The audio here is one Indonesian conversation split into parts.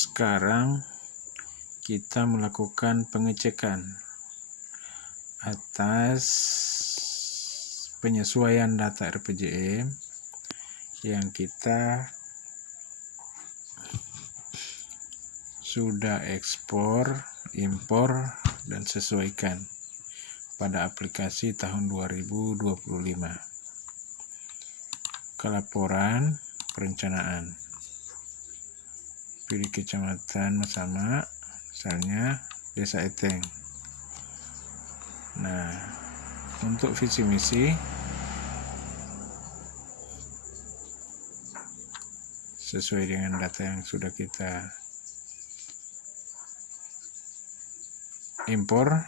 Sekarang kita melakukan pengecekan atas penyesuaian data RPJM yang kita sudah ekspor, impor, dan sesuaikan pada aplikasi tahun 2025. Kelaporan perencanaan. Pilih kecamatan Masama, misalnya Desa Eteng. Nah, untuk visi misi sesuai dengan data yang sudah kita impor,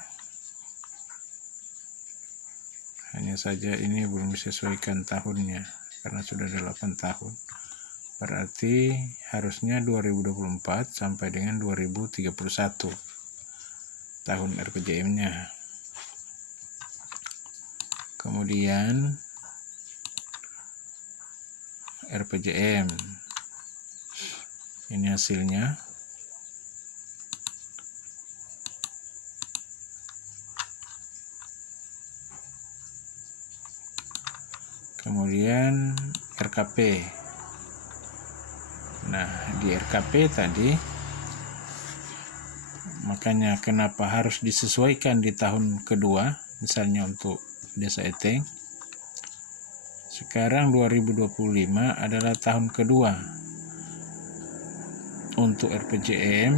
hanya saja ini belum disesuaikan tahunnya karena sudah 8 tahun. Berarti harusnya 2024 sampai dengan 2031 tahun RPJM-nya. Kemudian RPJM. Ini hasilnya. Kemudian RKP. Nah, di RKP tadi, makanya kenapa harus disesuaikan di tahun kedua, misalnya untuk Desa Eteng. Sekarang 2025 adalah tahun kedua untuk RPJM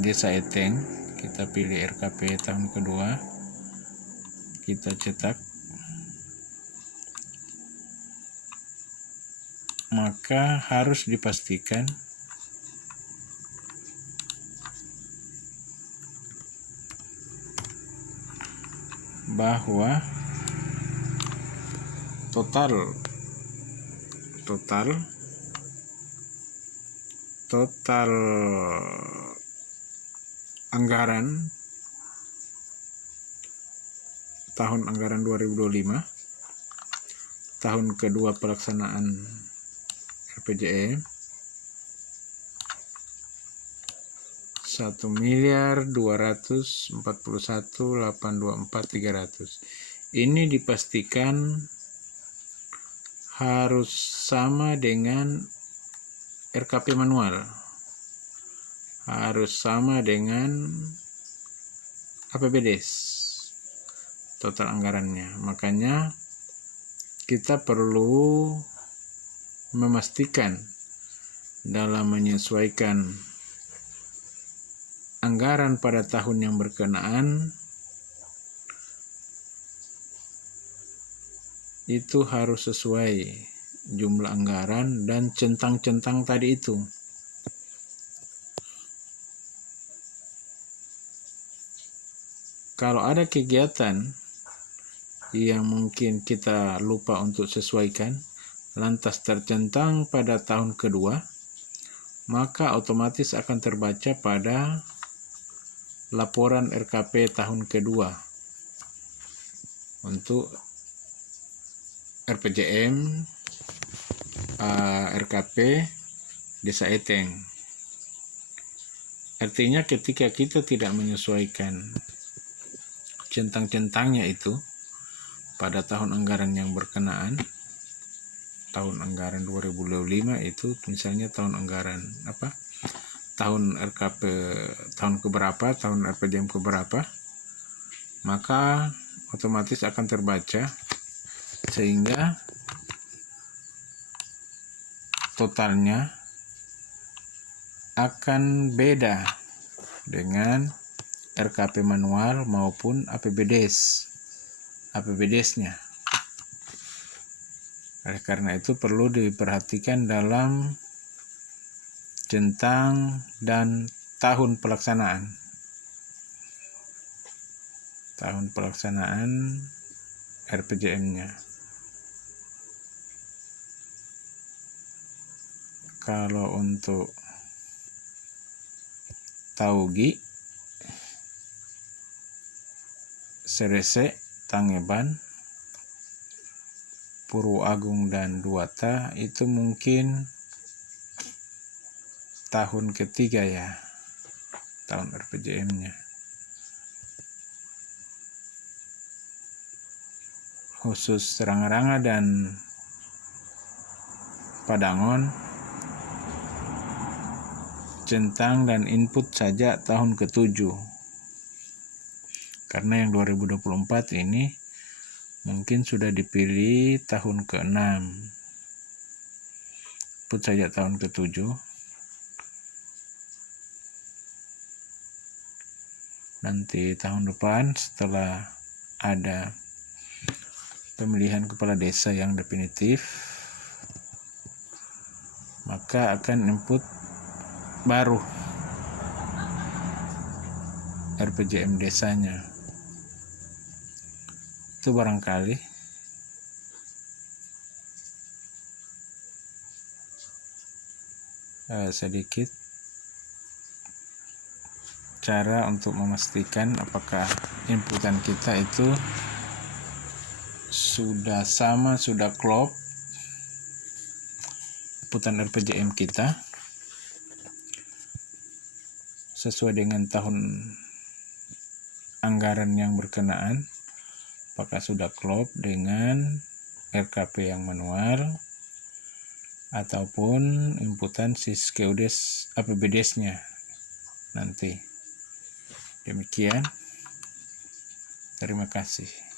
Desa Eteng. Kita pilih RKP tahun kedua, kita cetak, maka harus dipastikan bahwa total anggaran tahun anggaran 2025, tahun kedua pelaksanaan RPJM, 1.241.824.300. Ini dipastikan harus sama dengan RKP manual, harus sama dengan APBDes total anggarannya. Makanya kita perlu memastikan dalam menyesuaikan anggaran pada tahun yang berkenaan itu harus sesuai jumlah anggaran dan centang-centang tadi itu. Kalau ada kegiatan yang mungkin kita lupa untuk sesuaikan, lantas tercentang pada tahun kedua, maka otomatis akan terbaca pada laporan RKP tahun kedua untuk RPJM RKP Desa Eteng. Artinya ketika kita tidak menyesuaikan centang-centangnya itu pada tahun anggaran yang berkenaan, tahun anggaran 2025 itu misalnya tahun anggaran tahun RKP tahun keberapa, tahun RPJM keberapa, maka otomatis akan terbaca sehingga totalnya akan beda dengan RKP manual maupun APBDes-nya. Oleh karena itu perlu diperhatikan dalam centang dan tahun pelaksanaan. Tahun pelaksanaan RPJM-nya. Kalau untuk Taugi, Serese, Tangeban, Purwo Agung dan Duata itu mungkin tahun ketiga ya, tahun RPJM-nya. Khusus Ranga-Ranga dan Padangon, centang dan input saja tahun ke-7. Karena yang 2024 ini mungkin sudah dipilih tahun ke-6. Input saja tahun ke-7. Nanti tahun depan setelah ada pemilihan kepala desa yang definitif, maka akan input baru RPJM desanya. Itu barangkali sedikit cara untuk memastikan apakah inputan kita itu sudah sama, sudah klop inputan RPJM kita sesuai dengan tahun anggaran yang berkenaan, apakah sudah klop dengan RKP yang manual ataupun inputan SISKEUDES APBDes-nya nanti. Demikian, terima kasih.